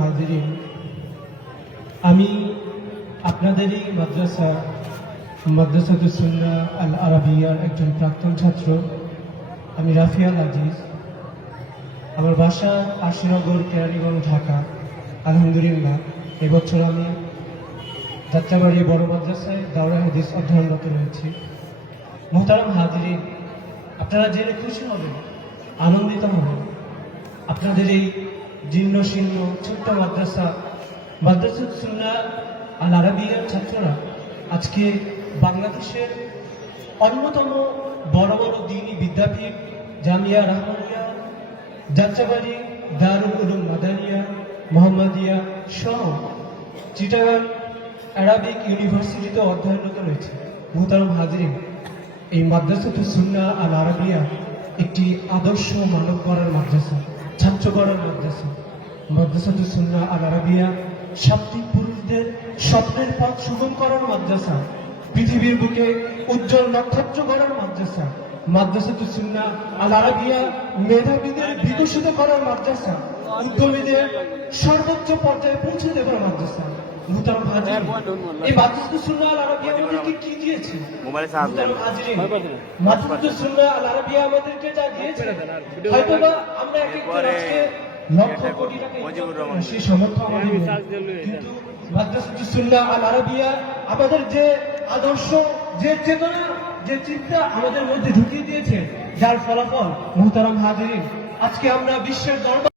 হাজিরিন, আমি আপনাদেরই মাদ্রাসা মাদ্রাসাতুল সুন্না আল আরাবিয়ার একজন প্রাক্তন ছাত্র, আমি রাফিয়াল আজিজ। আমার বাসা আশিনগর কেরানীগঞ্জ, ঢাকা। আলহামদুলিল্লাহ, এবছর আমি যাত্রাবাড়ি বড় মাদ্রাসায় দাওরা হাদিস অধ্যয়নরত রয়েছি। মোহতারাম হাজিরিন, আপনারা জেনে খুশি হবেন, আনন্দিত হবেন। আপনাদের এই জীর্ণ শীর্ণ ছোট্ট মাদ্রাসা। মাদ্রাসা সুন্না আল আরাবিয়ার ছাত্ররা। আজকে বাংলাদেশের অন্যতম বড় বড় দিনী বিদ্যাপীঠ জামিয়া রহমানিয়া, যাত্রাবাড়ি দারুল উলুম মাদানিয়া, মোহাম্মদিয়া সহ চিটাগাং অ্যারাবিক ইউনিভার্সিটিতে অধ্যয়নরত রয়েছে। মুহতারম হাজিরিন, এই মাদ্রাসাতে সুন্না আল আরাবিয়া একটি আদর্শ মানব করার মাদ্রাসা। ছাত্র গড়ার মাদ্রাসা মাদ্রাসাতে সুন্না আল আরাবিয়া। সাত্বিক পুরুষদের স্বপ্নের পথ সুগম করার মাদ্রাসা। পৃথিবীর বুকে উজ্জ্বল নক্ষত্র গড়ার মাদ্রাসা। মাদ্রাসাতে সুন্না আল আরাবিয়া মেধাবীদের বিকশিত করার মাদ্রাসা। উদ্যমীদের সর্বোচ্চ পর্যায়ে পৌঁছে দেবার মাদ্রাসা। মুহতারাম হাজির এই মাদ্রাসাতে সুন্না আল আরাবিয়া আমাদেরকে কি দিয়েছে? মোবাইলে চার্জ দেন। মুহতারাম হাজিরিন, আল আরাবিয়া আমাদেরকে যা দিয়েছে হয়তোবা আমরা এক এক আজকে লক্ষ কোটি টাকা income করি না, সেই সামর্থ্য আমাদের কিন্তু মাদ্রাসাতে সুন্না আল আরাবিয়া আমাদের যে আদর্শ যে চেতনা যে চিন্তা আমাদের মধ্যে ঢুকিয়ে দিয়েছে যার ফলাফল মুহতারাম হাজিরিন। আজকে আমরা বিশ্বের দরবার